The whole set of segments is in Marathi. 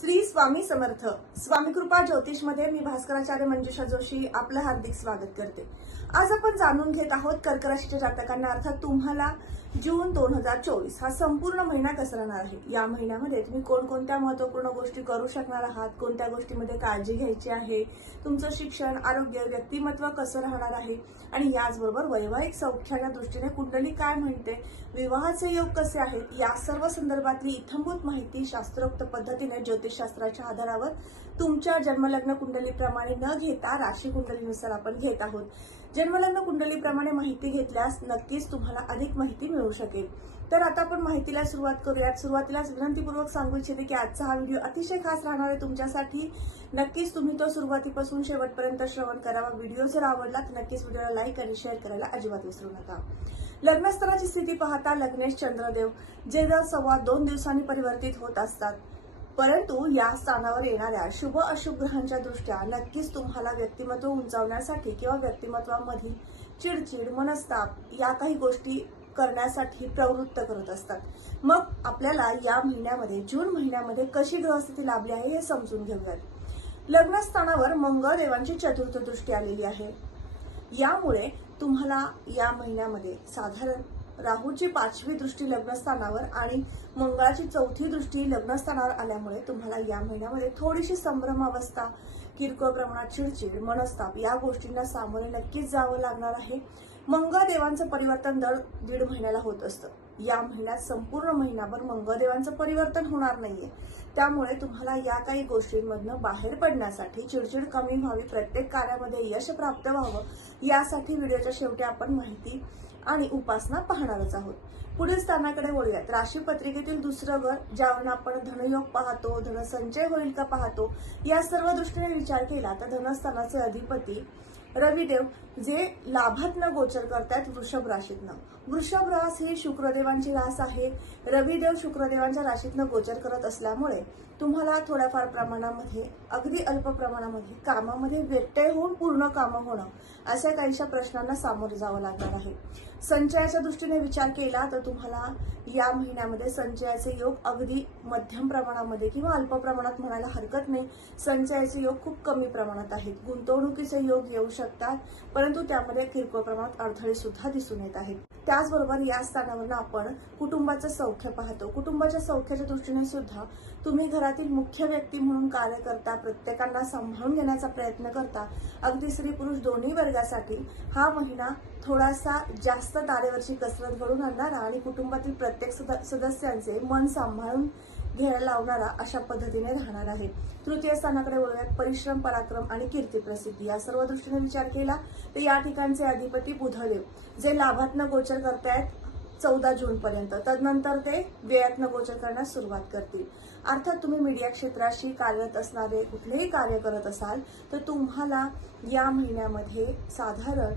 श्री स्वामी समर्थ. स्वामी कृपा ज्योतिषमध्ये मी भास्कराचार्य मंजुषा जोशी आपलं हार्दिक स्वागत करते. आज आपण जाणून घेत आहोत कर्क राशीच्या जातकांना. अर्थात तुम्हाला जून दोन हजार चोवीस हा संपूर्ण महिना कसा राहणार आहे? या महिन्यामध्ये तुम्ही कोणकोणत्या महत्त्वपूर्ण गोष्टी करू शकणार आहात? कोणत्या गोष्टीमध्ये काळजी घ्यायची आहे? तुमचं शिक्षण आरोग्य व्यक्तिमत्व कसं राहणार आहे? आणि याचबरोबर वैवाहिक सौख्याच्या दृष्टीने कुंडली काय म्हणते? विवाहाचे योग कसे आहेत? या सर्व संदर्भातली इथंभूत माहिती शास्त्रोक्त पद्धतीने ज्योतिषशास्त्राच्या आधारावर तुमच्या जन्मलग्न कुंडलीप्रमाणे न घेता राशी कुंडलीनुसार आपण घेत आहोत. जन्मलग्न कुंडलीप्रमाणे माहिती घेतल्यास नक्कीच तुम्हाला अधिक माहिती मिळू शकेल. तर आता आपण माहितीला सुरुवात करूयात. सुरुवातीलाच विनंतीपूर्वक सांगू इच्छिते की आजचा हा व्हिडिओ अतिशय खास राहणार आहे तुमच्यासाठी. नक्कीच तुम्ही तो सुरुवातीपासून शेवटपर्यंत श्रवण करावा. व्हिडिओ जर आवडला तर नक्कीच व्हिडिओला लाईक आणि शेअर करायला अजिबात विसरू नका. लग्नस्तराची स्थिती पाहता लग्नेश चंद्रदेव जे दर सव्वा दोन दिवसांनी परिवर्तित होत असतात. परंतु या स्थानावर येणाऱ्या शुभ अशुभ ग्रहांच्या दृष्ट्या नक्कीच तुम्हाला व्यक्तिमत्व उंचावण्यासाठी किंवा व्यक्तिमत्वामधील चिडचिड मनस्ताप या काही गोष्टी करण्यासाठी प्रवृत्त करत असतात. मग आपल्याला या महिन्यामध्ये जून महिन्यामध्ये कशी ग्रहस्थिती लाभली आहे हे समजून घेऊयात. लग्नस्थानावर मंगळदेवांची चतुर्थ दृष्टी आलेली आहे. यामुळे तुम्हाला या महिन्यामध्ये साधारण राहूची पाचवी दृष्टी लग्नस्थानावर आणि मंगळाची चौथी दृष्टी लग्नस्थानावर आल्यामुळे तुम्हाला या महिन्यामध्ये थोडीशी संभ्रमावस्था किरकोळ प्रमाणात चिडचिड मनस्ताप या गोष्टींना सामोरे नक्कीच जावं लागणार आहे. मंगळदेवांचं परिवर्तन दर दीड महिन्याला होत असतं. या महिन्यात संपूर्ण महिनाभर मंगळदेवांचं परिवर्तन होणार नाहीये. त्यामुळे तुम्हाला या काही गोष्टींमधनं बाहेर पडण्यासाठी चिडचिड कमी व्हावी प्रत्येक कार्यामध्ये यश प्राप्त व्हावं यासाठी व्हिडिओच्या शेवटी आपण माहिती आणि उपासना पाहणारच आहोत. पुढील स्थानाकडे वळूयात. राशी पत्रिकेतील दुसरं घर ज्यावरून आपण धनयोग पाहतो धनसंचय होईल का पाहतो या सर्व दृष्टीने विचार केला तर धनस्थानाचे अधिपती रविदेव जे लाभातनं गोचर करतायत वृषभ राशीतनं. वृषभ रास ही शुक्रदेवांची रास आहे. रविदेव शुक्रदेवांच्या राशीतनं गोचर करत असल्यामुळे तुम्हाला थोड्याफार प्रमाणामध्ये अगदी अल्प प्रमाणामध्ये कामामध्ये व्यत्यय होऊन पूर्ण कामं होणं अशा काहीशा प्रश्नांना सामोरं जावं लागणार आहे. संचयाच्या दृष्टीने विचार केला तर तुम्हाला या महिन्यामध्ये संचयाचे योग अगदी मध्यम प्रमाणामध्ये किंवा अल्प प्रमाणात म्हणायला हरकत नाही. संचयाचे योग खूप कमी प्रमाणात आहेत. गुंतवणुकीचे योग येऊ शकतात. परंतु त्यामध्ये किरकोळ प्रमाणात अडथळे सुद्धा दिसून येत आहेत. त्याचबरोबर या स्थानावरून आपण कुटुंबाचं सौख्य पाहतो. कुटुंबाच्या सौख्याच्या दृष्टीने सुद्धा तुम्ही घरातील मुख्य व्यक्ती म्हणून कार्य करता प्रत्येकांना सांभाळून घेण्याचा प्रयत्न करता अगदी स्त्री पुरुष दोन्ही वर्गासाठी हा महिना थोडासा जास्त तारेवरची कसरत घडून आणणारा आणि कुटुंबातील प्रत्येक सद- सदस्यांचे मन सांभाळून घ्यायला लावणारा अशा पद्धतीने राहणार आहे. तृतीय स्थानाकडे वळूयात. परिश्रम पराक्रम आणि कीर्ती प्रसिद्धी. या सर्व दृष्टीने विचार केला तर या ठिकाणचे अधिपती बुधदेव जे लाभातनं गोचर करतायत चौदा जून पर्यंत. तदनंतर ते व्ययातनं गोचर करण्यास सुरुवात करतील. अर्थात तुम्ही मीडिया क्षेत्राशी कार्यरत असणारे कुठलेही कार्य करत असाल तर तुम्हाला या महिन्यामध्ये साधारण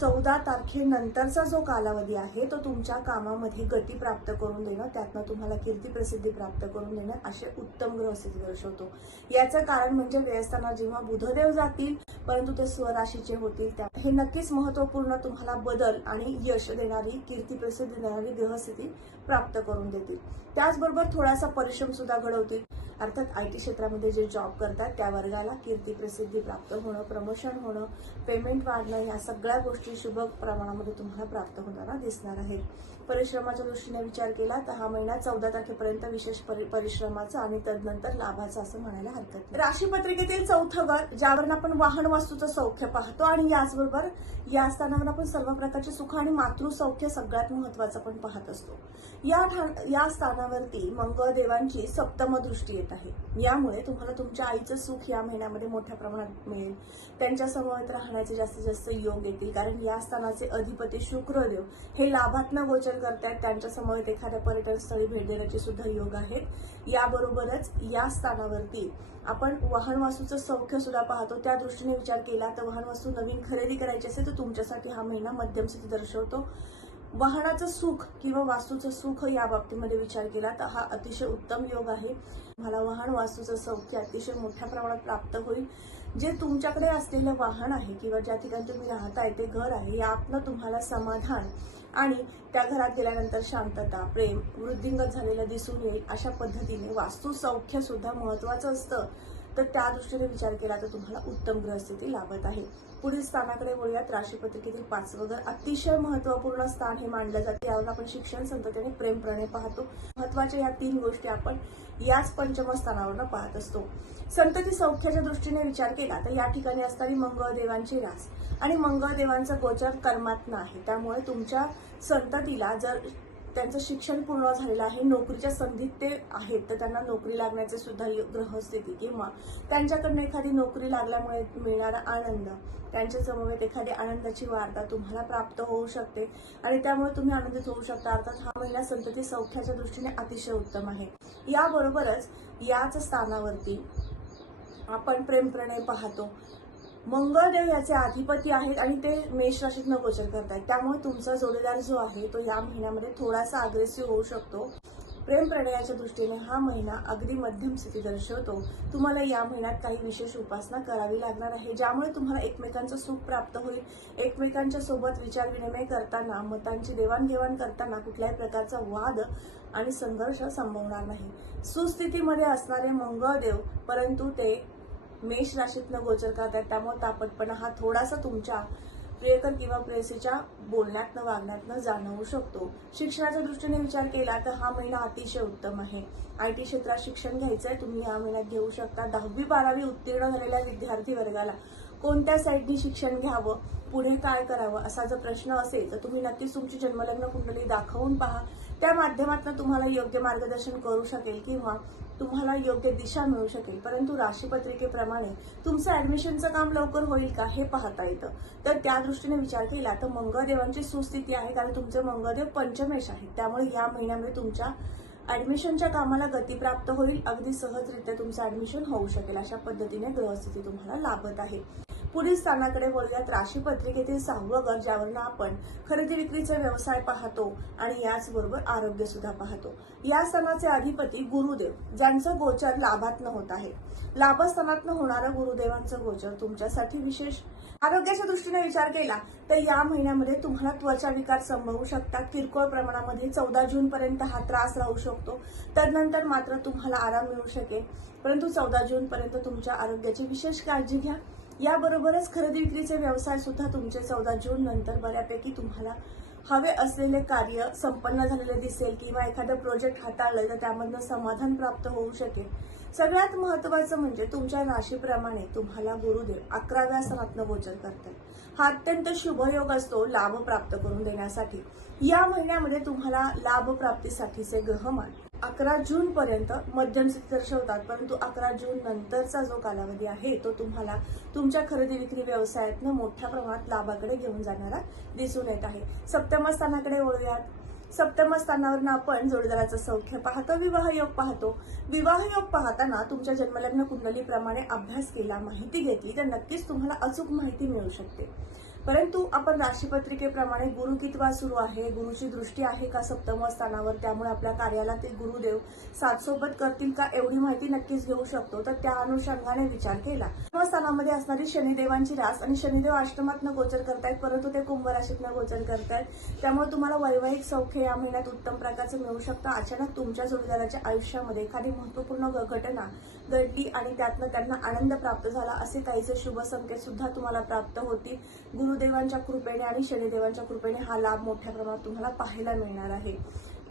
चौदा तारखेनंतरचा जो कालावधी आहे तो तुमच्या कामामध्ये गती प्राप्त करून देणं त्यातनं तुम्हाला कीर्ती प्रसिद्धी प्राप्त करून देणं असे उत्तम ग्रह स्थिती दर्शवतो. याचं कारण म्हणजे व्यवस्थाना जेव्हा बुधदेव जातील परंतु ते स्वराशीचे होतील त्या हे नक्कीच महत्त्वपूर्ण तुम्हाला बदल आणि यश देणारी कीर्ती प्रसिद्धी देणारी ग्रहस्थिती प्राप्त करून देतील. त्याचबरोबर थोडासा परिश्रम सुद्धा घडवतील. अर्थात आय टी क्षेत्रामध्ये जे जॉब करतात त्या वर्गाला कीर्ती प्रसिद्धी प्राप्त होणं प्रमोशन होणं पेमेंट वाढणं या सगळ्या गोष्टी शुभ प्रमाणामध्ये तुम्हाला प्राप्त होताना दिसणार आहेत. परिश्रमाच्या दृष्टीने विचार केला तर हा महिना चौदा तारखेपर्यंत विशेष परि- परिश्रमाचा आणि तदनंतर लाभाचा असं म्हणायला हरकत नाही. राशीपत्रिकेतील चौथं घर ज्यावर आपण वाहन वास्तूचं सौख्य पाहतो आणि याचबरोबर या स्थानावर आपण सर्व प्रकारचे सुख आणि मातृसौख्य सगळ्यात महत्वाचं पण पाहत असतो. या या स्थानावरती मंगळ देवांची सप्तम दृष्टी येत आहे. यामुळे तुम्हाला तुमच्या आईचं सुख या महिन्यामध्ये मोठ्या प्रमाणात मिळेल. त्यांच्या समवेत राहण्याचे जास्तीत जास्त योग येतील. कारण या स्थानाचे अधिपती शुक्रदेव हे लाभातनं गोचर करतात त्यांच्या समवेत एखाद्या पर्यटन स्थळी भेट देण्याचे सुद्धा योग आहेत. याबरोबरच या स्थानावरती आपण वाहन वास्तूचं सौख्य सुद्धा पाहतो. त्या दृष्टीने विचार केला तर वाहन वस्तू नवीन खरेदी करायची असेल तर तुमच्यासाठी हा महिना मध्यम स्थिती दर्शवतो. वाहनाचं सुख किंवा वास्तूचं सुख या बाबतीमध्ये विचार केला तर हा अतिशय उत्तम योग आहे. मला वाहन वास्तूचं सौख्य अतिशय मोठ्या प्रमाणात प्राप्त होईल. जे तुमच्याकडे असलेलं वाहन आहे किंवा ज्या ठिकाणी तुम्ही राहताय ते घर आहे यातनं तुम्हाला समाधान आणि त्या घरात गेल्यानंतर शांतता प्रेम वृद्धिंगत झालेलं दिसून येईल. अशा पद्धतीने वास्तू सौख्य सुद्धा महत्वाचं असतं. तर त्या दृष्टीने विचार केला तर तुम्हाला उत्तम ग्रहस्थिती लाभत आहे. पुढील स्थानाकडे वळूयात. राशीपत्रिकेतील पाचवं घर अतिशय महत्त्वपूर्ण स्थान हे मानलं जाते. यावर आपण शिक्षण संततीने प्रेमप्रणय पाहतो. महत्त्वाच्या या तीन गोष्टी आपण याच पंचम स्थानावरनं पाहत असतो. संतती सौख्याच्या दृष्टीने विचार केला तर या ठिकाणी असणारी मंगळदेवांची रास. आणि मंगळदेवांचा गोचर कर्मात आहे त्यामुळे तुमच्या संततीला जर त्यांचं शिक्षण पूर्ण झालेलं आहे. नोकरीच्या संधीत ते आहेत. तर त्यांना नोकरी लागण्याचे सुद्धा ग्रहस्थिती किंवा त्यांच्याकडनं एखादी नोकरी लागल्यामुळे मिळणारा आनंद त्यांच्या समवेत एखादी आनंदाची वार्ता तुम्हाला प्राप्त होऊ शकते आणि त्यामुळे तुम्ही आनंदित होऊ शकता. अर्थात हा महिना संतती सौख्याच्या दृष्टीने अतिशय उत्तम आहे. याबरोबरच याच स्थानावरती आपण प्रेमप्रणय पाहतो. मंगळदेव याचे अधिपती आहेत आणि ते मेष राशीतनं गोचर करतायत. त्यामुळे तुमचा जोडीदार जो आहे तो या महिन्यामध्ये थोडासा अग्रेसिव्ह होऊ शकतो. प्रेम प्रणयाच्या दृष्टीने हा महिना अगदी मध्यम स्थिती दर्शवतो. तुम्हाला या महिन्यात काही विशेष उपासना करावी लागणार आहे ज्यामुळे तुम्हाला एकमेकांचं सुख प्राप्त होईल. एकमेकांच्या सोबत विचार विनिमय करताना मतांची देवाणघेवाण करताना कुठल्याही प्रकारचा वाद आणि संघर्ष संभवणार नाही. सुस्थितीमध्ये असणारे मंगळदेव परंतु ते मेष राशीतनं गोचर करतात त्यामुळे तापटपणा हा थोडासा तुमच्या प्रियकर किंवा प्रेयसीच्या बोलण्यातनं वागण्यातनं जाणवू शकतो. शिक्षणाच्या दृष्टीने विचार केला तर हा महिना अतिशय उत्तम आहे. आय टी क्षेत्रात शिक्षण घ्यायचंय तुम्ही या महिन्यात घेऊ शकता. दहावी बारावी उत्तीर्ण झालेल्या विद्यार्थी वर्गाला कोणत्या साईडनी शिक्षण घ्यावं पुढे काय करावं असा जर प्रश्न असेल तर तुम्ही नक्कीच तुमची जन्मलग्न कुंडली दाखवून पहा. त्या माध्यमातून तुम्हाला योग्य मार्गदर्शन करू शकेल किंवा तुम्हाला योग्य दिशा मिळू शकेल. परंतु राशीपत्रिकेप्रमाणे तुमचं ऍडमिशनचं काम लवकर होईल का हे पाहता येतं. तर त्या दृष्टीने विचार केला तर मंगळदेवांची सुस्थिती आहे कारण तुमचे मंगळदेव पंचमेश आहेत. त्यामुळे या महिन्यामध्ये तुमच्या ऍडमिशनच्या कामाला गती प्राप्त होईल. अगदी सहजरित्या तुमचं ऍडमिशन होऊ शकेल. अशा पद्धतीने ग्रहस्थिती तुम्हाला लाभत आहे. पुढील स्थानाकडे वळूयात राशी पत्रिकेतील सहावं घर ज्यावरनं आपण खरेदी विक्रीचा व्यवसाय पाहतो आणि याचबरोबर आरोग्य सुद्धा पाहतो. या स्थानाचे अधिपती गुरुदेव ज्यांचं गोचर लाभातनं होत आहे. लाभस्थानातनं होणारं गुरुदेवांचं गोचर तुमच्यासाठी विशेष. आरोग्याच्या दृष्टीने विचार केला तर या महिन्यामध्ये तुम्हाला त्वचा विकार संभवू शकतात. किरकोळ प्रमाणामध्ये चौदा जून पर्यंत हा त्रास राहू शकतो. तदनंतर मात्र तुम्हाला आराम मिळू शकेल. परंतु चौदा जून पर्यंत तुमच्या आरोग्याची विशेष काळजी घ्या. याबरोबरच खरेदी विक्रीचे व्यवसाय सुद्धा तुमचे चौदा जून नंतर बऱ्यापैकी तुम्हाला हवे असलेले कार्य संपन्न झालेले दिसेल किंवा एखादं प्रोजेक्ट हाताळलं तर त्यामधनं समाधान प्राप्त होऊ शकेल. सगळ्यात महत्वाचं म्हणजे तुमच्या राशीप्रमाणे तुम्हाला गुरुदेव अकराव्या स्थानातनं गोचर करतात. हा अत्यंत शुभयोग असतो लाभ प्राप्त करून देण्यासाठी. या महिन्यामध्ये तुम्हाला लाभ प्राप्तीसाठीचे ग्रहमान अकरा जून पर्यंत मध्यम स्थिती दर्शवतात परंतु अकरा जून नंतरचा जो कालावधी आहे तो तुम्हाला तुमच्या खरेदी विक्री व्यवसायातनं मोठ्या प्रमाणात लाभाकडे घेऊन जाणारा दिसून येत आहे. सप्तम स्थानाकडे वळूयात. सप्तम स्थानावरनं आपण जोडीदाराचं सौख्य पाहतो विवाह योग पाहतो. विवाह योग पाहताना तुमच्या जन्मलग्न कुंडलीप्रमाणे अभ्यास केला माहिती घेतली तर नक्कीच तुम्हाला अचूक माहिती मिळू शकते. परंतु आपण राशीपत्रिकेप्रमाणे गुरु कितवा सुरू आहे. गुरुची दृष्टी आहे का सप्तम स्थानावर? त्यामुळे आपल्या कार्याला ते गुरुदेव साथसोबत करतील का एवढी माहिती नक्कीच घेऊ शकतो. तर त्या अनुषंगाने विचार केला. स्थानामध्ये असणारी शनिदेवांची रास आणि शनिदेव अष्टमातनं गोचर करतायत परंतु ते कुंभ राशीतनं गोचर करतायत. त्यामुळे तुम्हाला वैवाहिक सौख्य या महिन्यात उत्तम प्रकारचं मिळू शकतं. अचानक तुमच्या जोडीदाराच्या आयुष्यामध्ये एखादी महत्त्वपूर्ण घटना घडली आणि त्यातनं त्यांना आनंद प्राप्त झाला असे काहीसे शुभ संकेत सुद्धा तुम्हाला प्राप्त होतील. गुरुदेवांच्या कृपेने आणि शनिदेवांच्या कृपेने हा लाभ मोठ्या प्रमाणात तुम्हाला पाहायला मिळणार आहे.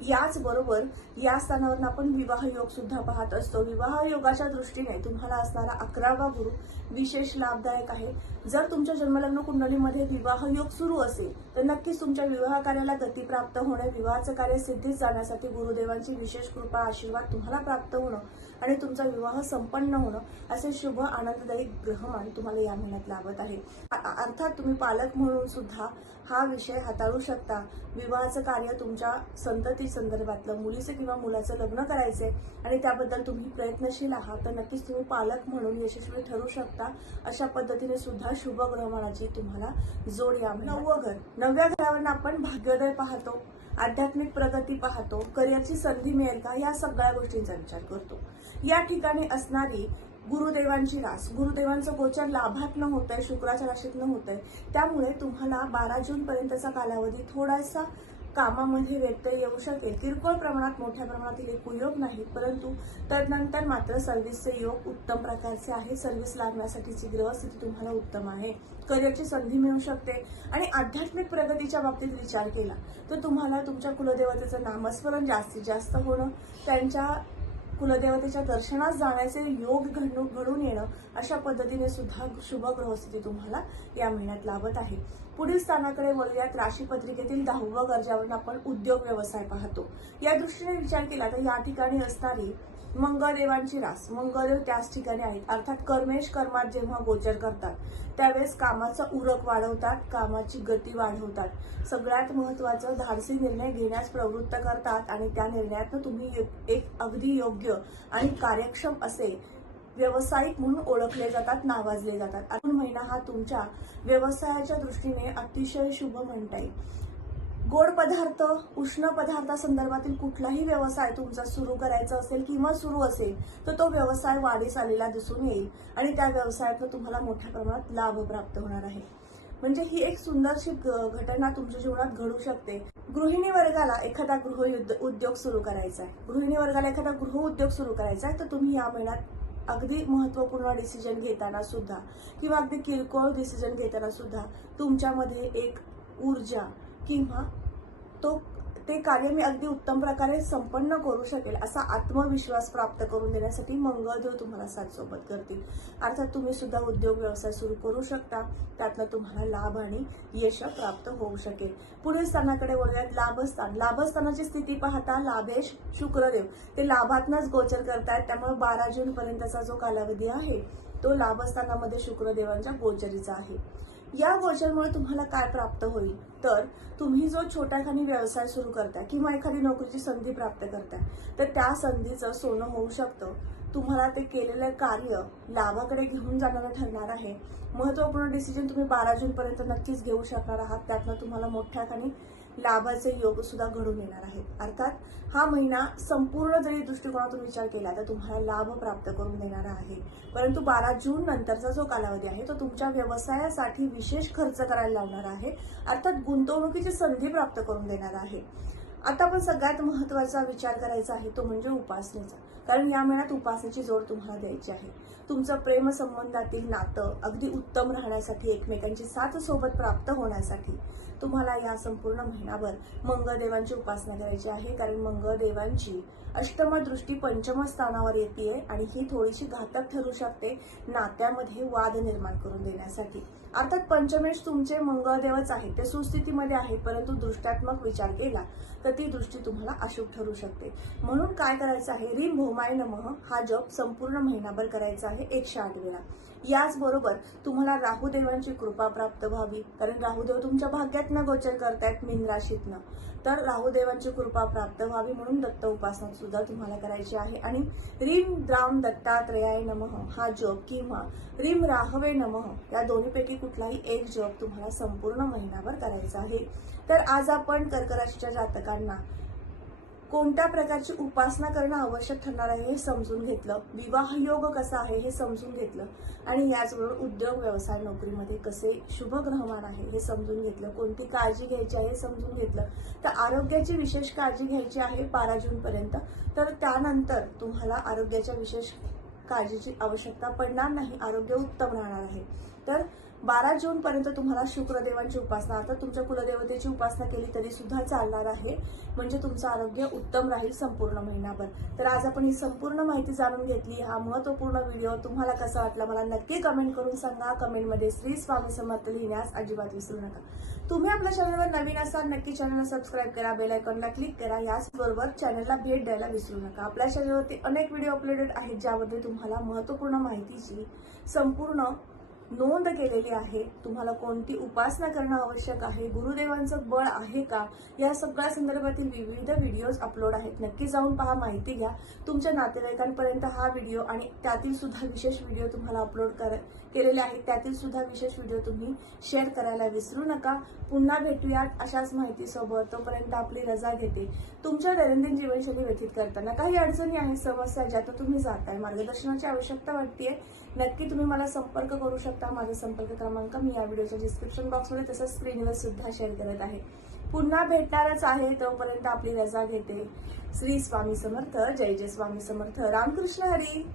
याचबरोबर या स्थानावरून आपण विवाह योग सुद्धा पाहत असतो. विवाह योगाच्या दृष्टीने तुम्हाला असणारा अकरावा गुरु विशेष लाभदायक आहे. जर तुमच्या जन्मलग्न कुंडलीमध्ये विवाह योग सुरू असेल तर नक्कीच तुमच्या विवाह कार्याला गती प्राप्त होणे विवाहाचं कार्य सिद्धीत जाण्यासाठी गुरुदेवांची विशेष कृपा आशीर्वाद तुम्हाला प्राप्त होणं आणि तुमचा विवाह संपन्न होणं असे शुभ आनंददायी ग्रहमान तुम्हाला या महिन्यात लाभत आहे. अर्थात तुम्ही पालक म्हणून सुद्धा हा विषय हाताळू शकता. विवाहाचं कार्य तुमच्या संतती संदर्भातलं मुलीचं किंवा मुलाचं लग्न करायचंय आणि त्याबद्दल तुम्ही प्रयत्नशील आहात तर नक्कीच तुम्ही पालक म्हणून यशस्वी ठरू शकता. अशा पद्धतीने सुद्धा शुभ ग्रहमानाची तुम्हाला जोड या. नववं घर. नवव्या घरावर आपण भाग्योदय पाहतो आध्यात्मिक प्रगती पाहतो करिअरची संधी मिळेल का या सगळ्या गोष्टींचा विचार करतो. या ठिकाणी असणारी गुरुदेवांची रास. गुरुदेवांचं गोचर लाभात न होत आहे शुक्राच्या राशीत न होत आहे त्यामुळे तुम्हाला बारा जून पर्यंतचा कालावधी थोडासा कामामध्ये व्यत्यय येऊ शकेल. किरकोळ प्रमाणात मोठ्या प्रमाणातील एक कुयोग नाही परंतु तदनंतर मात्र सर्व्हिसचे योग उत्तम प्रकारचे आहे. सर्व्हिस लागण्यासाठीची ग्रहस्थिती तुम्हाला उत्तम आहे. करिअरची संधी मिळू शकते. आणि आध्यात्मिक प्रगतीच्या बाबतीत विचार केला तर तुम्हाला तुमच्या कुलदेवतेचं नामस्मरण जास्तीत जास्त होणं त्यांच्या कुलदेवतेच्या दर्शनास जाण्याचे योग घडू घडून येणं अशा पद्धतीने सुद्धा शुभ ग्रहस्थिती तुम्हाला या महिन्यात लाभत आहे. पुढील स्थानाकडे वळूयात राशी पत्रिकेतील दहावं गरजावरून आपण उद्योग व्यवसाय पाहतो. या दृष्टीने विचार केला तर या ठिकाणी असणारी मंगळदेवांची रास. मंगळदेव त्याच ठिकाणी आहेत. अर्थात कर्मेश कर्मात जेव्हा गोचर करतात त्यावेळेस कामाचा उरक वाढवतात कामाची गती वाढवतात. सगळ्यात महत्वाचं धाडसी निर्णय घेण्यास प्रवृत्त करतात आणि त्या निर्णयातनं तुम्ही एक- एक अगदी योग्य आणि कार्यक्षम असे व्यावसायिक म्हणून ओळखले जातात नावाजले जातात. अजून महिना हा तुमच्या व्यवसायाच्या दृष्टीने अतिशय शुभ म्हणता येईल. गोड पदार्थ उष्ण पदार्थासंदर्भातील कुठलाही व्यवसाय तुमचा सुरू करायचा असेल किंवा सुरू असेल तर तो व्यवसाय वाढीस आलेला दिसून येईल आणि त्या व्यवसायातून तुम्हाला मोठ्या प्रमाणात लाभ प्राप्त होणार आहे. म्हणजे ही एक सुंदरशी ग- घटना तुमच्या जीवनात घडू शकते. गृहिणी वर्गाला एखादा गृह उद्योग सुरू करायचा आहे गृहिणी वर्गाला एखादा गृह उद्योग सुरू करायचा आहे तर तुम्ही या महिन्यात अगदी महत्त्वपूर्ण डिसिजन घेताना सुद्धा किंवा अगदी किरकोळ डिसिजन घेताना सुद्धा तुमच्यामध्ये एक ऊर्जा किंवा तो ते कार्य मी अगदी उत्तम प्रकारे संपन्न करू शकेल असा आत्मविश्वास प्राप्त करून देण्यासाठी मंगळदेव तुम्हाला साथसोबत करतील. अर्थात तुम्ही सुद्धा उद्योग व्यवसाय सुरू करू शकता. त्यातनं तुम्हाला लाभ आणि यश प्राप्त होऊ शकेल. पुढील स्थानाकडे वळूयात. लाभस्थान. लाभस्थानाची स्थिती पाहता लाभेश शुक्रदेव. ते लाभातनच गोचर करतायत. त्यामुळे बारा जून पर्यंतचा जो कालावधी आहे तो लाभस्थानामध्ये शुक्रदेवांच्या गोचरीचा आहे. या गोचरमुळे तुम्हाला काय प्राप्त होईल? तर तुम्ही जो छोट्याखानी व्यवसाय सुरू करताय किंवा एखादी नोकरीची संधी प्राप्त करता तर त्या संधीचं सोनं होऊ शकतं. तुम्हाला ते केलेलं कार्य लाभाकडे घेऊन जाणारं ठरणार आहे. महत्त्वपूर्ण डिसिजन तुम्ही बारा जूनपर्यंत नक्कीच घेऊ शकणार आहात. त्यातनं तुम्हाला मोठ्याखानी लाभाचे योग सुद्धा घडून येणार आहेत. अर्थात हा महिना संपूर्ण जरी दृष्टिकोनातून विचार केला तर तुम्हाला लाभ प्राप्त करून देणारा आहे. परंतु बारा जून नंतरचा जो कालावधी आहे तो तुमच्या व्यवसायासाठी विशेष खर्च करायला लावणार आहे. अर्थात गुंतवणुकीची संधी प्राप्त करून देणार आहे. आता आपण सगळ्यात महत्त्वाचा विचार करायचा आहे तो म्हणजे उपासनेचा. कारण या महिन्यात उपासनेची जोड तुम्हाला द्यायची आहे. तुमचं प्रेमसंबंधातील नातं अगदी उत्तम राहण्यासाठी एकमेकांची साथ सोबत प्राप्त होण्यासाठी तुम्हाला या संपूर्ण महिनाभर मंगळदेवांची उपासना करायची आहे. कारण मंगळदेवांची अष्टम दृष्टी पंचम स्थानावर येते आणि ही थोडीशी घातक ठरू शकते नात्यामध्ये वाद निर्माण करून देण्यासाठी. अर्थात पंचमेश तुमचे मंगळदेवच आहे. ते सुस्थितीमध्ये आहे परंतु दृष्ट्यात्मक विचार केला तर ती दृष्टी तुम्हाला अशुभ ठरू शकते. म्हणून काय करायचं आहे? रिम भोमाय नमः. हा जप संपूर्ण महिनाभर करायचा आहे एकशे आठ वेळा. याचबरोबर तुम्हाला राहुदेवांची कृपा प्राप्त व्हावी. कारण राहुदेव तुमच्या भाग्यातनं गोचर करतायत मीन राशीतनं तर राहुदेवांची कृपा प्राप्त व्हावी म्हणून दत्त उपासना सुद्धा तुम्हाला करायची आहे. आणि रीम द्राम दत्तात्रयाय नमः. हा जप किंवा रीम राहवे नमः. या दोन्हीपैकी कुठलाही एक जप तुम्हाला संपूर्ण महिनाभर करायचा आहे. तर आज आपण कर्क राशीच्या जातकांना कोणत्या प्रकारची उपासना करणं आवश्यक ठरणार आहे हे समजून घेतलं. विवाह योग कसा आहे हे समजून घेतलं. आणि याचबरोबर उद्योग व्यवसाय नोकरीमध्ये कसे शुभ ग्रहमान आहे हे समजून घेतलं. कोणती काळजी घ्यायची आहे हे समजून घेतलं. तर आरोग्याची विशेष काळजी घ्यायची आहे बारा जूनपर्यंत तर त्यानंतर तुम्हाला आरोग्याच्या विशेष काळजीची आवश्यकता पडणार नाही. आरोग्य उत्तम राहणार आहे. तर बारा जून पर्यंत तुम्हाला शुक्रदेवांची उपासना अर्थात तुमच्या कुलदेवतेची उपासना केली तरी सुद्धा चालणार आहे. म्हणजे तुमचं आरोग्य उत्तम राहील संपूर्ण महिनाभर. तर आज आपण ही संपूर्ण माहिती जाणून घेतली. हा महत्त्वपूर्ण व्हिडिओ तुम्हाला कसा वाटला मला नक्की कमेंट करून सांगा. कमेंटमध्ये श्री स्वामी समर्थ लिहिण्यास अजिबात विसरू नका. तुम्ही आपल्या चॅनलवर नवीन असाल नक्की चॅनलला सबस्क्राईब करा बेल आयकॉनला क्लिक करा. याचबरोबर चॅनलला भेट द्यायला विसरू नका. आपल्या चॅनलवरती अनेक व्हिडिओ अपलोडेड आहेत ज्यामध्ये तुम्हाला महत्त्वपूर्ण माहितीची संपूर्ण नोंद केलेली आहे. तुम्हाला कोणती उपासना करणं आवश्यक आहे? गुरुदेवांचं बळ आहे का? या सगळ्या संदर्भातील विविध व्हिडिओज अपलोड आहेत. नक्की जाऊन पहा माहिती घ्या. तुमच्या नातेवाईकांपर्यंत हा व्हिडिओ आणि त्यातील सुद्धा विशेष व्हिडिओ तुम्हाला अपलोड कर केलेले आहेत. त्यातील सुद्धा विशेष व्हिडिओ तुम्ही शेअर करायला विसरू नका. पुन्हा भेटूयात अशाच माहितीसोबत. तोपर्यंत आपली रजा घेते. तुमच्या दैनंदिन जीवनशैली व्यतीत करताना काही अडचणी आहेत समस्या ज्यात तुम्ही जाताय. मार्गदर्शनाची आवश्यकता वाटते नक्की तुम्ही मला संपर्क करू शकता माझा संपर्क क्रमांक मी या व्हिडिओच्या डिस्क्रिप्शन बॉक्समध्ये तसंच स्क्रीनवर सुद्धा शेअर करत आहे. पुन्हा भेटणारच आहे तोपर्यंत आपली रजा घेते. श्री स्वामी समर्थ जय जय स्वामी समर्थ. रामकृष्ण हरी.